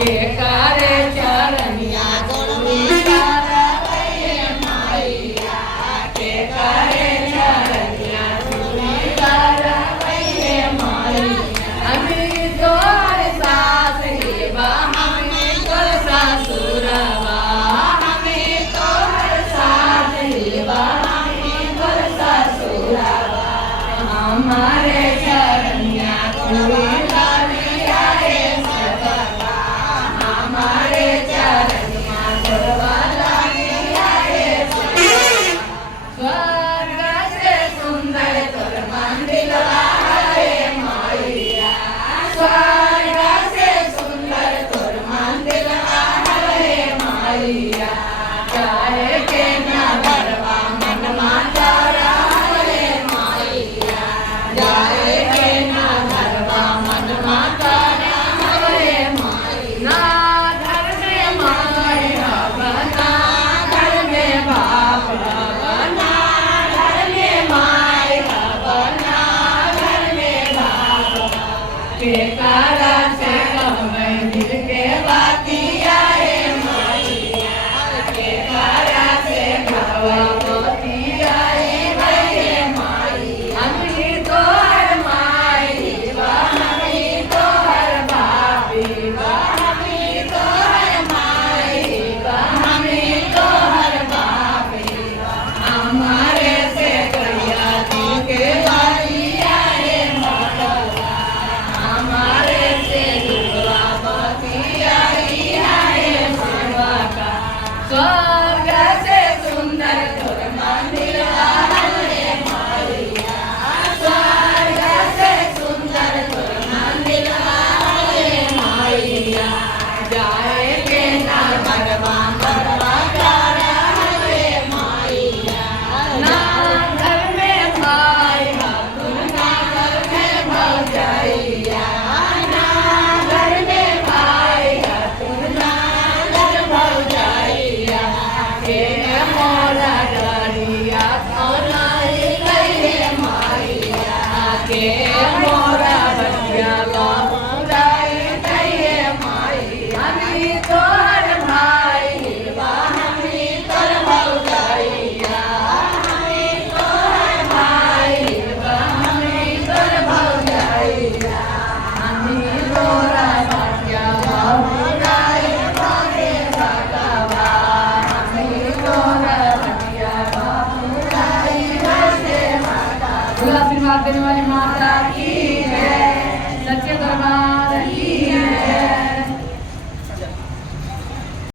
के करे चरनिया विचार कहिए मैया के करे चरनिया विचार कहिए मैया हमें तोहर साथ हेबा हमें तोर ससुरवा हमें तोहर साथ हेबा हमें तोर ससुरवा हमारे चरनिया विचारिया रे सदा हमारे चरनिया सरवाला दिया रे स्वर्ग से सुंदर तोर मंदिर है मैया स्वर्ग से सुंदर तोर मंदिर है मैया चाहे के ना भरवा मन माता रे मैया जाए के ना भरवा मन माता रे मैया ना घर में माई बना घर में बाप बना घर में माई बना घर में बाप के कारा से कहवे दिल के बातिया रे मैया के कारा से कहवा मोतिया रे मैया हमही तोहर माई बा हमही तोहर बापी बा हमही तोहर माई बा हमही तोहर बापी बा हमारे से कहिया तू के बातिया रे भगवा हमारे से दुआ बतिया रे सेवा का स्वर्ग से सुंदर तोर मंदिर रे मैया स्वर्ग से सुंदर तोर मंदिर रे मैया जाए के ना भरवा भरवा रे मैया ना घर में भाई हाथुन ना घर में भौजाइया ना घर में भाई हाथुन ना घर भौजाइया के मोरा डरिया कौनाई कहिए मैया के मोरा बचिया बाबूराई कहिए मैया हमी तोहर भाई बा हमी तोर भौजाइया हमी तोहर भाई बा हमी तोर भौजाइया हमी तोरा बचिया बाबूराई बाबे भगवा हमी तोरा बचिया बाबूराई बाबे भगवा आशीर्वाद देने वाली माता की जय सच्चे दरबार की